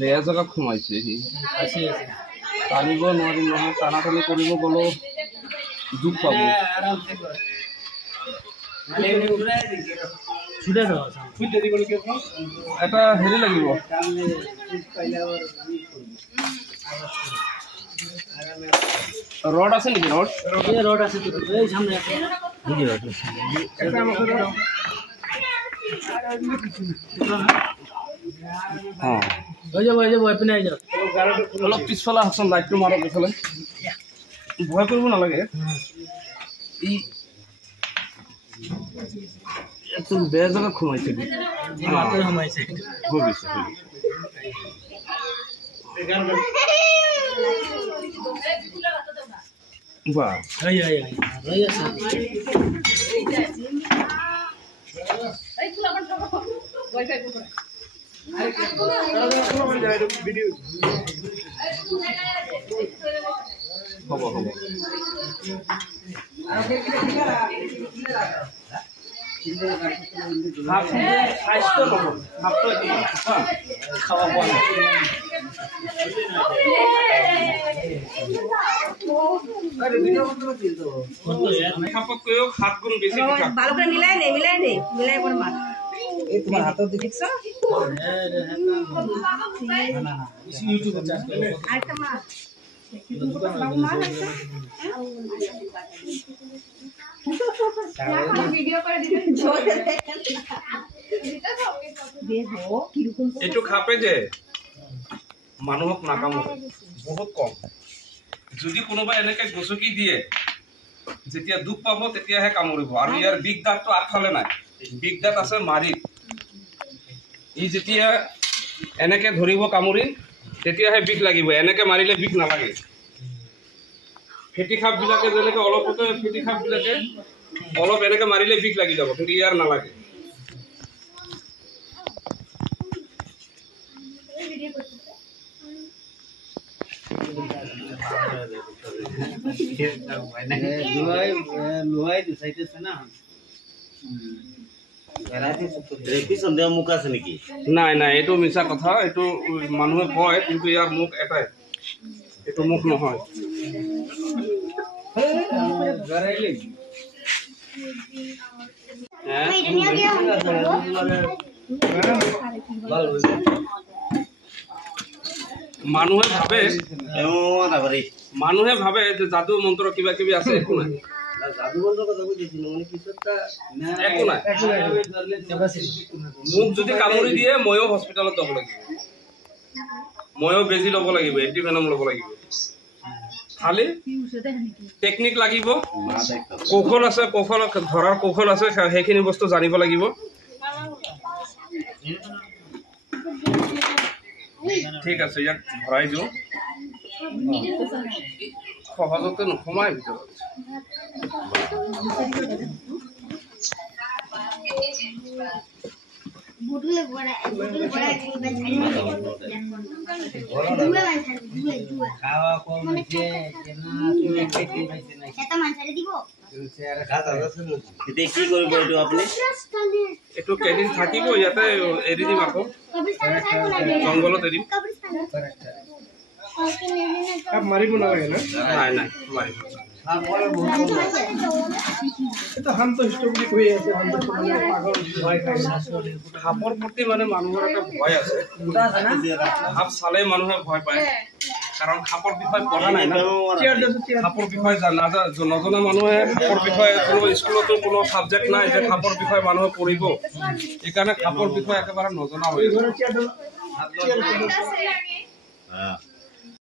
বেয়া জেগাত সোমাইছে সি টানিব নোৱাৰিম নহয় টানাটানি কৰিব গ'লেও দুখ পাব এটা হেৰি লাগিব রড আছে নাকি রড এই রড আছে তো এই সামনে আছে বুঝি রড একটা আমাকে রড হ্যাঁ ওই যাব আপনি আই যাও অলপ পিছফালে হাসন লাইটটো মারো পিছফালে ভয় করব না লাগে এই এত বেয়া জায়গা ঘুমাইছে মাথা ঘুমাইছে ঘুমিছে বাহ আই আছে এই তুলা বন্ধ করো ওয়াইফাই করো আরে কোন যায় ভিডিও হবো আর কে কি হাফ সাইজ তো নবো হাফ তো হ্যাঁ খাওয়া বল আরে ভিডিও বন্ধ করে দিও তো আমি খাপক কইও 7 গুণ বেশি খাপ ভালো করে মিলাই নে পর মার এই তোমার হাতও দেখিছো না ইউটিউবে চার্জ করো আরেকটা মার ভিডিও করে দিবেন জোরে দেখো কি রকম একটু খাপে যে মানুহক নাকাম বহুত কম যদি কোনোবা এনেকে গছকি দিয়ে যেতিয়া দুখ পাব তেতিয়াহে কামুৰিব আৰু ইয়াৰ বিগ দাঁতটো আঠফালে নাই বিগ দাঁত আছে মাৰি ই যেতিয়া এনেকে ধৰিব কামুৰি তেতিয়াহে বিষ লাগিব এনেকে মাৰিলে বিষ নালাগে ফেটি খাপ বিলাকে যেনেকে অলপতে ফেটি খাপ বিলাকে অলপ এনেকে মাৰিলে বিষ লাগি যাব কিন্তু ইয়াৰ নালাগে লোহাই দিছাইতেছে না সন্দেহ মুখ আছে নেকি নাই এইটো মিছা কথা এইটো মানুহে কয় কিন্তু ইয়াৰ মুখ এটাই এইটো মুখ নহয় মানুহে ভাবে যে যাদু মন্ত্ৰ কিবা কিবি আছে একো নাই মোক যদি কামুৰি দিয়ে ময়ো হস্পিটেলত যাব লাগিব ময়ো বেজি ল'ব লাগিব এন্টিভেনম ল'ব লাগিব খালি টেকনিক লাগিব কৌশল আছে কৌশল ধৰাৰ কৌশল আছে সেইখিনি বস্তু জানিব লাগিব ঠিক আছে ইয়াক ভৰাই দিওঁ সহজতে নোসোমাই ভিতৰত বুটুলে বড়া খাওয়া কম হচ্ছে না তুমি একটা কি পাইছে না সেটা মানসারে দিব চেয়ারে খাতা আছে এতে কি করব এটো আপনি এটো কেদিন থাকিব ইয়াতে এৰি দিম আকৌ জঙ্গলত এৰি আপ মারিব না লাগে না নাই মারিব এটা হাম তো হিস্টোরি কই আছে হাম তো পাগল ভয় খাই হাপৰ প্ৰতি মানে মানুহৰ এটা ভয় আছে হাপ চালে মানুহে ভয় পায় কাৰণ হাপৰ বিষয় পঢ়া নাই না হাপৰ বিষয় নজনা মানুহে হাপৰ বিষয় কোনো স্কুলতো কোনো সাবজেক্ট নাই যে হাপৰ বিষয় মানুহে পঢ়িব এইকাৰণে হাপৰ বিষয় একেবাৰে নজনা হৈ আছে